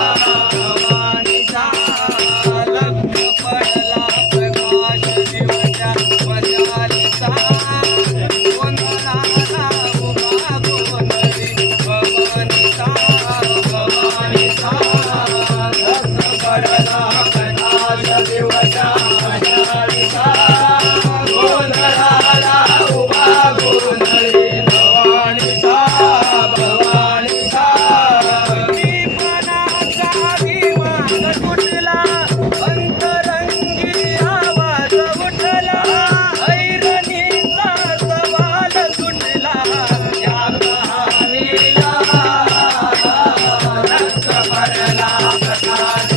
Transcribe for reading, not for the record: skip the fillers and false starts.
भवानीचा लग्न पडला प्रकाश देवाच्या वजालीचा गोंधळाला उभा गोंधळी भवानीचा लग्न पडला प्रकाश देवाच्या वजालीचा गोंधळाला उभा गोंधळी भवानीचा कुठला अंतरंगी आवाज उठला ऐरणीचा सवाल सुटला या कहाणीला रंग भरला प्रकाश